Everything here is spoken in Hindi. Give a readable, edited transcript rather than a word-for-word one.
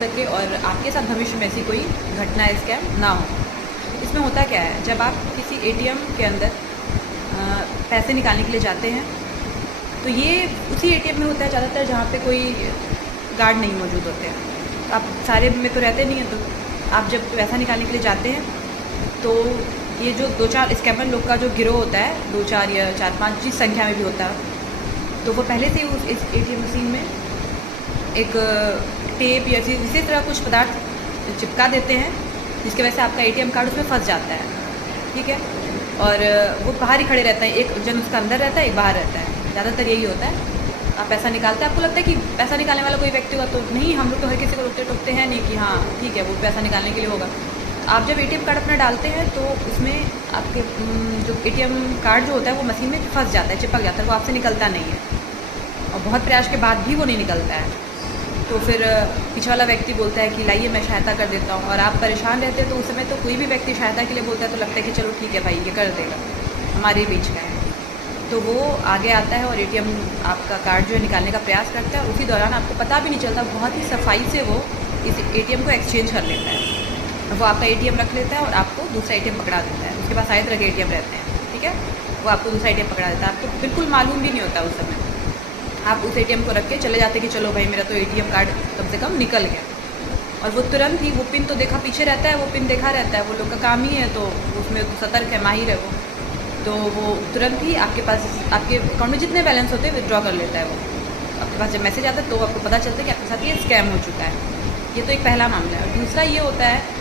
सके और आपके साथ भविष्य में ऐसी कोई घटना स्कैम ना हो। इसमें होता क्या है, जब आप किसी एटीएम के अंदर पैसे निकालने के लिए जाते हैं तो ये उसी एटीएम में होता है ज़्यादातर जहाँ पे कोई गार्ड नहीं मौजूद होते हैं। तो आप सारे में तो रहते नहीं हैं, तो आप जब पैसा निकालने के लिए जाते हैं तो ये जो 2-4 स्कैमर लोग का जो गिरोह होता है, 2-4 या 4-5 जिस संख्या में भी होता है, तो वो पहले से ही इस एटीएम मशीन में एक टेप या इसी तरह कुछ पदार्थ चिपका देते हैं, जिसकी वजह से आपका एटीएम कार्ड उसमें फंस जाता है। ठीक है, और वो बाहर ही खड़े रहते हैं, एक जन उसका अंदर रहता है, एक बाहर रहता है। ज़्यादातर यही होता है। आप पैसा निकालते हैं, आपको लगता है कि पैसा निकालने वाला कोई व्यक्ति होगा, तो नहीं, हम लोग तो हर किसी को रोकते टोकते हैं नहीं कि हाँ ठीक है वो पैसा निकालने के लिए होगा। आप जब एटीएम कार्ड अपना डालते हैं तो उसमें आपके जो एटीएम कार्ड जो होता है वो मशीन में फंस जाता है, चिपक जाता है, वो आपसे निकलता नहीं है, और बहुत प्रयास के बाद भी वो नहीं निकलता है। तो फिर पीछे वाला व्यक्ति बोलता है कि लाइए मैं सहायता कर देता हूँ, और आप परेशान रहते हैं। तो उस समय तो कोई भी व्यक्ति सहायता के लिए बोलता है तो लगता है कि चलो ठीक है भाई ये कर देगा, हमारे बीच का है। तो वो आगे आता है और एटीएम आपका कार्ड जो है निकालने का प्रयास करता है, और उसी दौरान आपको पता भी नहीं चलता, बहुत ही सफाई से वो इस एटीएम को एक्सचेंज कर लेता है। वो आपका एटीएम रख लेता है और आपको दूसरा एटीएम पकड़ा देता है। उसके पास सारे तरह के एटीएम रहते हैं, ठीक है, वो आपको दूसरा एटीएम पकड़ा देता है। आपको बिल्कुल मालूम भी नहीं होता उस समय, आप उस एटीएम को रख के चले जाते कि चलो भाई मेरा तो एटीएम कार्ड कम से कम निकल गया। और वो तुरंत ही वो पिन तो देखा पीछे रहता है, वो पिन देखा रहता है, वो लोग का काम ही है, तो उसमें सतर्क है, माहिर है वो। तो वो तुरंत ही आपके पास आपके अकाउंट में जितने बैलेंस होते हैं विड्रॉ कर लेता है। वो आपके पास जब मैसेज आता है तो आपको पता चलता है कि आपके साथ ये स्कैम हो चुका है। ये तो एक पहला मामला है। और दूसरा ये होता है